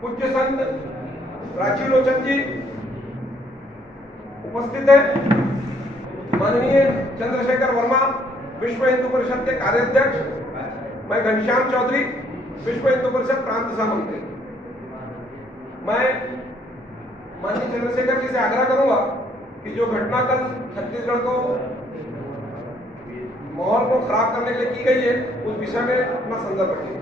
पूज्य संत राजीव लोचन जी उपस्थित है, माननीय चंद्रशेखर वर्मा विश्व हिंदू परिषद के कार्याध्यक्ष, मैं घनश्याम चौधरी विश्व हिंदू परिषद प्रांत महामंत्री। मैं माननीय चंद्रशेखर जी से आग्रह करूंगा कि जो घटना कल छत्तीसगढ़ को माहौल को खराब करने के लिए की गई है, उस विषय में अपना संदर्भ रखें।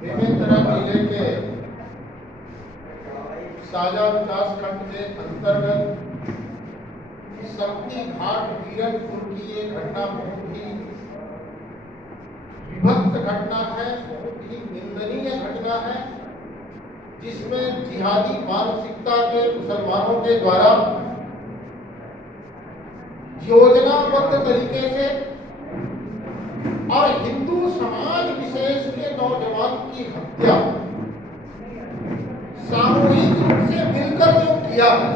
बेमेतरा जिले के साजा विकास खंड के अंतर्गत शक्ति घाट वीरनपुर की ये घटना बहुत ही विभत्स घटना है, बहुत ही निंदनीय घटना है, जिसमें जिहादी मानसिकता के मुसलमानों के द्वारा योजनाबद्ध तरीके से और हिंदू समाज विशेष के नौजवान की हत्या सामूहिक रूप से मिलकर जो किया है,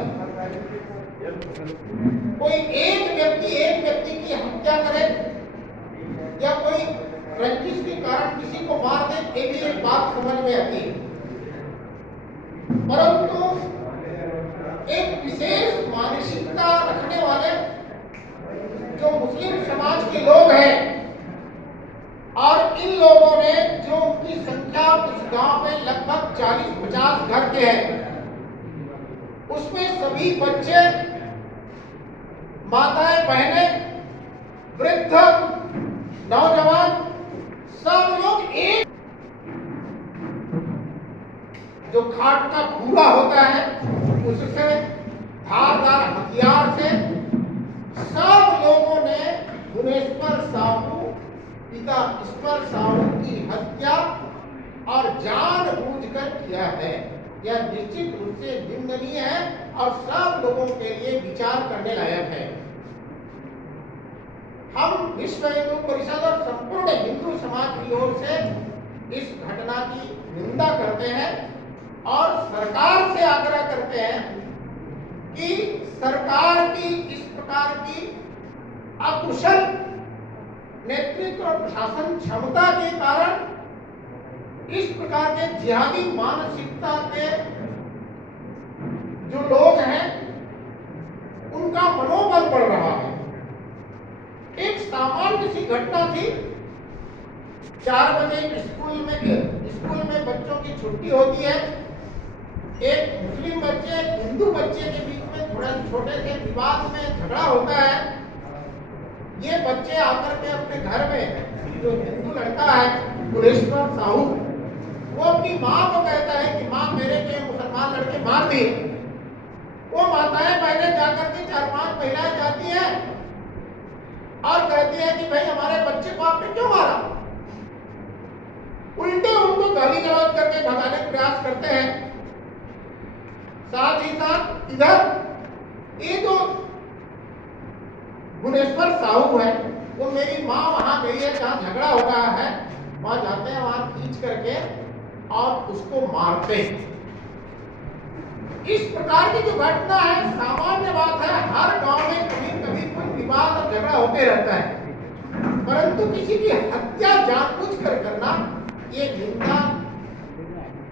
कोई एक व्यक्ति की हत्या करे या कोई रंजिश के कारण किसी को मार दे, ये भी एक बात समझ में आती है, परंतु एक विशेष मानसिकता रखने वाले जो मुस्लिम समाज के लोग हैं और इन लोगों ने जो उनकी संख्या उस गांव में लगभग 40-50 घर के हैं, उसमें सभी बच्चे, माताएं, बहनें, वृद्ध, नौजवान, सब लोग एक जो खाट का पूरा होता है उससे धारदार हथियार से सब लोगों ने भुवनेश्वर साहू, पिता ईश्वर साहू की हत्या और जानबूझकर किया है। यह निश्चित रूप से निंदनीय है और सब लोगों के लिए विचार करने लायक है। हम विश्व हिंदू परिषद और संपूर्ण हिंदू समाज की ओर से इस घटना की निंदा करते हैं और सरकार से आग्रह करते हैं कि सरकार की इस प्रकार की अकुशल नेतृत्व और प्रशासन क्षमता के कारण इस प्रकार के जिहादी मानसिकता के जो लोग हैं उनका मनोबल बढ़ रहा है। एक सामान्य सी घटना थी, 4 बजे स्कूल में बच्चों की छुट्टी होती है, एक मुस्लिम बच्चे एक हिंदू बच्चे के बीच में थोड़ा छोटे से विवाद में झगड़ा होता है। ये बच्चे आकर के अपने घर में जो हिंदू लड़का है भुवनेश्वर साहू, वो अपनी माँ को कहता है कि माँ मेरे के मुसलमान लड़के मार दिए। वो माताएं बहनें जाकर के 4-5 महिलाएं जाती हैं और कहती है कि भाई हमारे बच्चे को आपने क्यों मारा। उल्टे उनको गाली गलौज करके भगाने का प्रयास करते हैं। साथ ही साथ इधर ये जो भुवनेश्वर साहू है, वो मेरी माँ वहां गई है जहां झगड़ा हो रहा है, वहां जाते हैं, वहां खींच करके और उसको मारते हैं। इस प्रकार की जो घटना है सामान्य बात है, हर गांव में कभी कभी कोई विवाद और झगड़ा होते रहता है, परंतु किसी की हत्या जानबूझकर करना ये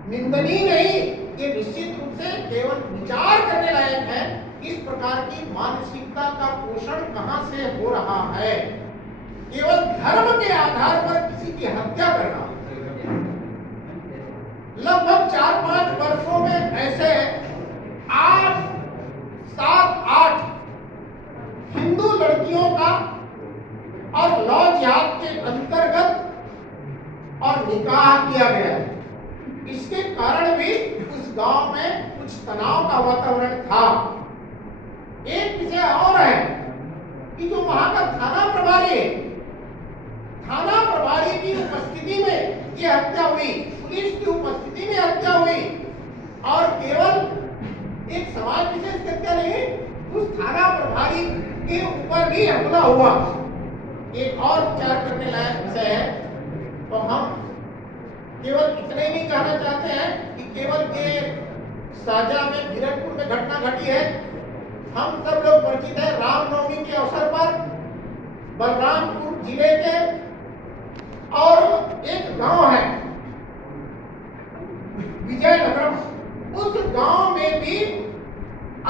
निंदनीय नहीं, ये निश्चित रूप से केवल विचार करने लायक है। इस प्रकार की मानसिकता का पोषण कहां से हो रहा है? केवल धर्म के आधार पर किसी की हत्या करना। लगभग 4-5 वर्षों में ऐसे 7-8 हिंदू लड़कियों का और लॉ जिहाद के अंतर्गत और निकाह किया गया है। इसके कारण भी उस गांव में कुछ तनाव का वातावरण था। एक विषय और है कि जो वहां का थाना प्रभारी की उपस्थिति में ये हत्या हुई, पुलिस की उपस्थिति में हत्या हुई और केवल एक समाज विशेष की हत्या नहीं, उस थाना प्रभारी के ऊपर भी हमला हुआ। एक और विचार करने लायक विषय है। तो हम केवल इतने नहीं कहना चाहते हैं कि केवल ये साजा में वीरनपुर में घटना घटी है। हम सब लोग परिचित है, रामनवमी के अवसर पर बलरामपुर जिले के और एक गांव है विजयनगरम, उस गांव में भी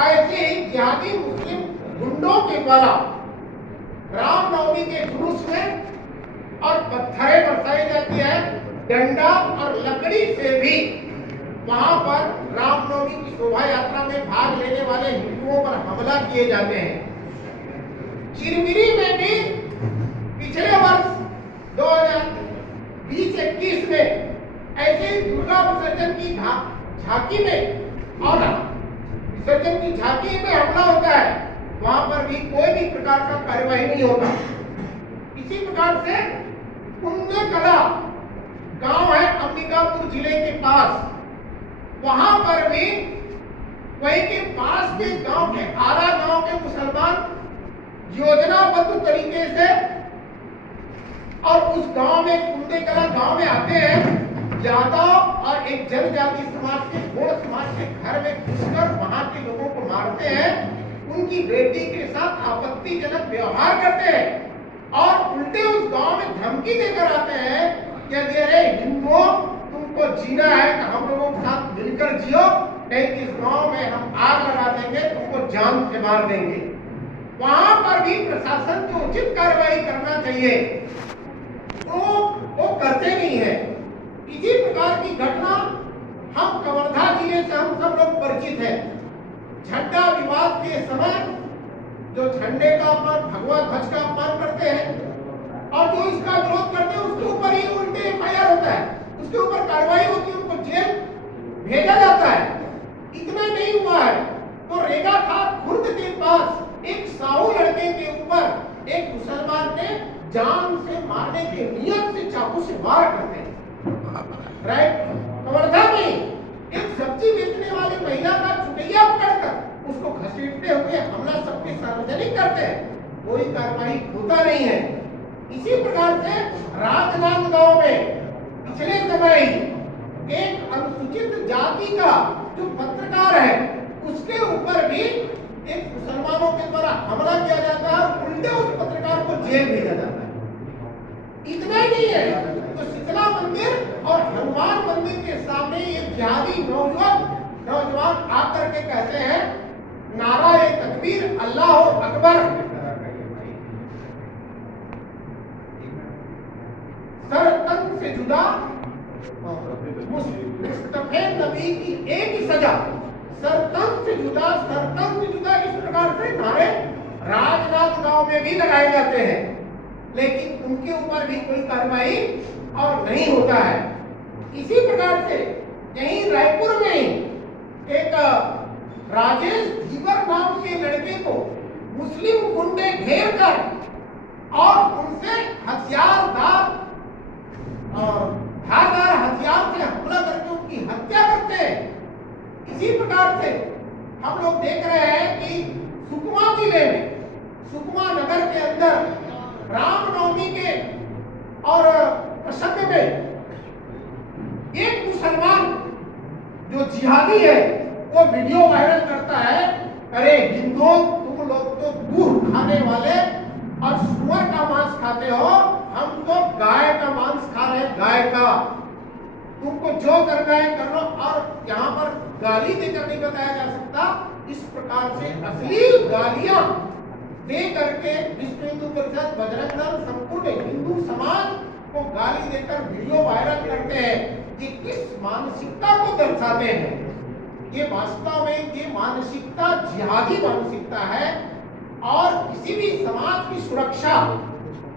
ऐसे ही जिहादी मुस्लिम गुंडों के द्वारा रामनवमी के जुलूस में और पत्थरें बरसाई जाती है, डंडा और लकड़ी से भी वहां पर रामनवमी की शोभा यात्रा में भाग लेने वाले हिंदुओं पर हमला किए जाते हैं। चिरमिरी में भी पिछले वर्ष 2020-21 में ऐसे ही दुर्गा विसर्जन की झांकी में और विसर्जन की झांकी में हमला होता है, वहां पर भी कोई भी प्रकार का कार्यवाही नहीं होता। इसी प्रकार से पुण्य कला गांव है अंबिकापुर जिले के पास, वहां पर भी वहीं के पास के गांव के आरा गांव के मुसलमान योजनाबद्ध तरीके से और उस गांव में कुंडे कला गांव में आते हैं, यादव और एक जनजाति समाज के घोड़ समाज के घर में घुसकर वहां के लोगों को मारते हैं, उनकी बेटी के साथ आपत्तिजनक व्यवहार करते हैं और उल्टे उस गांव में धमकी देकर आते हैं कि अरे हिंदुओं तुमको जीना है तो हम लोगों के साथ मिलकर जियो, नहीं इस गांव में हम आग लगा देंगे, तुमको जान से मार देंगे। वहां पर भी प्रशासन को उचित कार्रवाई करना चाहिए, तो वो करते नहीं है। इसी प्रकार की घटना हम कवर्धा जिले से हम सब लोग परिचित हैं। झंडा विवाद के समय जो झंडे का अपमान, भगवा ध्वज का अपमान करते हैं और जो इसका विरोध करते हैं उसके ऊपर ही उल्टे एफआईआर होता है, उसके ऊपर कार्रवाई होती है, उनको जेल भेजा जाता है। इतना नहीं हुआ है तो रेगाखार खुर्द के पास एक साहू लड़के के ऊपर एक मुसलमान ने जान से मारने के नियत से चाकू से वार करते हैं। राइट, कवर्धा में एक सब्जी बेचने वाली महिला का चुटैया पकड़कर उसको घसीटते हुए हमला सबके सार्वजनिक करते हैं, कोई कार्रवाई होता नहीं है। इसी प्रकार से राजनांद गांव में पिछले समय एक अनुसूचित जाति का जो पत्रकार है उसके ऊपर भी एक मुसलमानों के द्वारा हमला किया जाता है और उल्टे उस पत्रकार को जेल भेजा जाता है। इतना ही नहीं है तो शीतला मंदिर और हनुमान मंदिर के सामने ये जिहादी नौजवान आकर के कहते हैं नारा तकबीर अल्लाह अकबर, सर तन से जुदा मुस्तफे नबी की एक ही सजा, सर तन से जुदा, सर तन से जुदा, इस प्रकार से नारे राजनांद गांव में भी लगाए जाते हैं, लेकिन उनके ऊपर भी कोई कार्रवाई और नहीं होता है। इसी प्रकार से यहीं रायपुर में एक राजेश धीवर नाम के लड़के को मुस्लिम गुंडे घेर कर और उनसे हथियारदार और धारदार हथियार से हमला करके उनकी हत्या करते हैं। इसी प्रकार से हम लोग देख रहे हैं कि सुकमा जिले में, सुकमा नगर के अंदर रामनवमी के और प्रसंग में एक मुसलमान जो जिहादी है वो वीडियो वायरल करता है, अरे हिंदुओं तुम लोग तो दूध खाने वाले और सुअर का मांस खाते हो, हम तो गाय का मांस खा रहे हैं, गाय का, तुमको जो करना है कर लो। और यहाँ पर गाली देकर नहीं बताया जा सकता, इस प्रकार से अश्लील गालियां दे करके विश्व हिंदू परिषद, बजरंग दल, संपूर्ण हिंदू समाज को गाली देकर वीडियो वायरल करते हैं। ये किस मानसिकता को दर्शाते हैं? ये वास्तव में ये मानसिकता जिहादी मानसिकता है और किसी भी समाज की सुरक्षा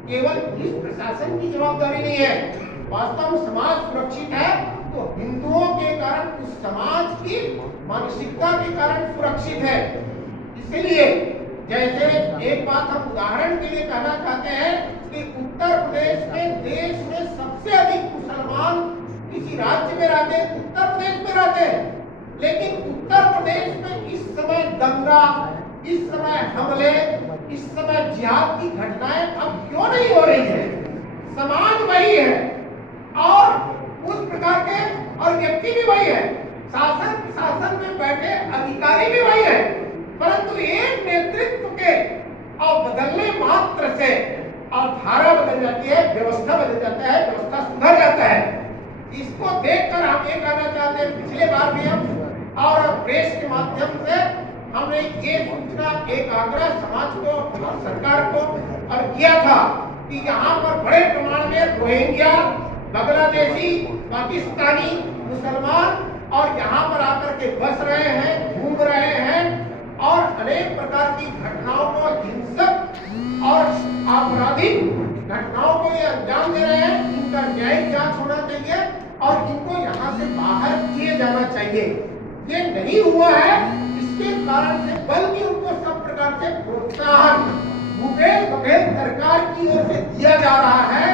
केवल पुलिस प्रशासन की जवाबदारी नहीं है। वास्तव में समाज सुरक्षित है तो हिंदुओं के कारण, उस समाज की मानसिकता के कारण सुरक्षित है। इसलिए जैसे एक बात हम उदाहरण के लिए कहना चाहते हैं कि उत्तर प्रदेश में देश में सबसे अधिक मुसलमान किसी राज्य में रहते हैं, उत्तर प्रदेश में रहते हैं, लेकिन उत्तर प्रदेश में इस समय दंगा, इस समय हमले, इस समय जिहाद की घटनाएं अब क्यों नहीं हो रही है? समाज वही है और उस प्रकार के और व्यक्ति भी वही है, शासन में बैठे अधिकारी भी वही है, परंतु एक नेतृत्व के और बदलने मात्र से और धारा बदल जाती है, व्यवस्था बदल जाता है, व्यवस्था सुधर जाता है। इसको देखकर हम ये कहना चाहते हैं, पिछले बार भी हम और प्रेस के माध्यम से हमने ये सूचना एक आग्रह समाज को और सरकार को और किया था कि यहाँ पर बड़े प्रमाण में रोहिंग्या, बांग्लादेशी, पाकिस्तानी मुसलमान और यहाँ पर आकर के बस रहे हैं, घूम रहे हैं और अनेक प्रकार की घटनाओं को, हिंसक और आपराधिक घटनाओं को ये अंजाम दे रहे हैं। इनका न्यायिक जांच होना चाहिए और इनको यहाँ से बाहर किए जाना चाहिए। ये नहीं हुआ है, इसके कारण से बल्कि उनको सब प्रकार से प्रोत्साहन भूपेश बघेल सरकार की ओर से दिया जा रहा है,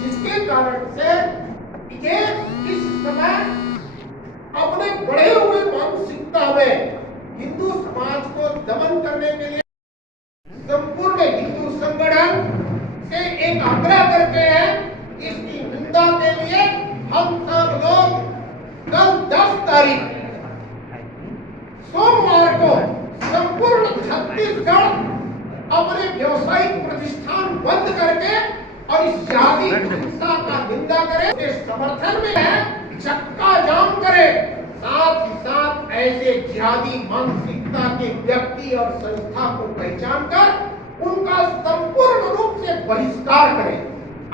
जिसके कारण से ये इस समय अपने बढ़े हुए मानसिकता में हिंदू समाज को दमन करने के लिए संपूर्ण हिंदू संगठन से एक आग्रह करते हैं। इसकी निंदा के लिए हम सब लोग कल 10 तारीख सोमवार को संपूर्ण छत्तीसगढ़ अपने व्यावसायिक प्रतिष्ठान बंद करके और इस जाति हिंसा का निंदा करे, इसके समर्थन में है, चक्का जाम करे। साथ ही साथ ऐसे जिहादी मानसिकता के व्यक्ति और संस्था को पहचान कर उनका संपूर्ण रूप से बहिष्कार करें।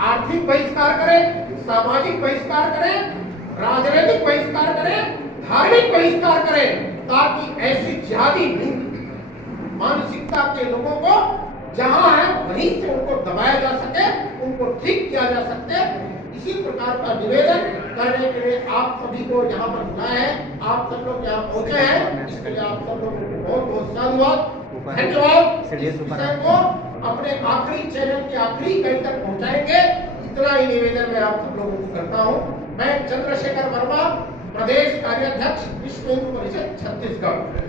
आर्थिक बहिष्कार करें, सामाजिक बहिष्कार करें, राजनीतिक बहिष्कार करें, धार्मिक बहिष्कार करें, ताकि ऐसी जिहादी मानसिकता के लोगों को जहां है वहीं से उनको दबाया जा सके, उनको ठीक किया जा सके। इसी प्रकार का निवेदन करने के लिए आप सभी को यहाँ पर बुलाया है। आप सब लोग यहाँ पहुंचे हैं, इसके लिए आप सब लोगों को बहुत बहुत साधुवाद, धन्यवाद। इस विषय को अपने आखिरी चैनल के आखिरी कहीं तक पहुंचाएंगे, इतना ही निवेदन मैं आप सब लोगों को करता हूँ। मैं चंद्रशेखर वर्मा, प्रदेश कार्याध्यक्ष विश्व हिंदू परिषद छत्तीसगढ़।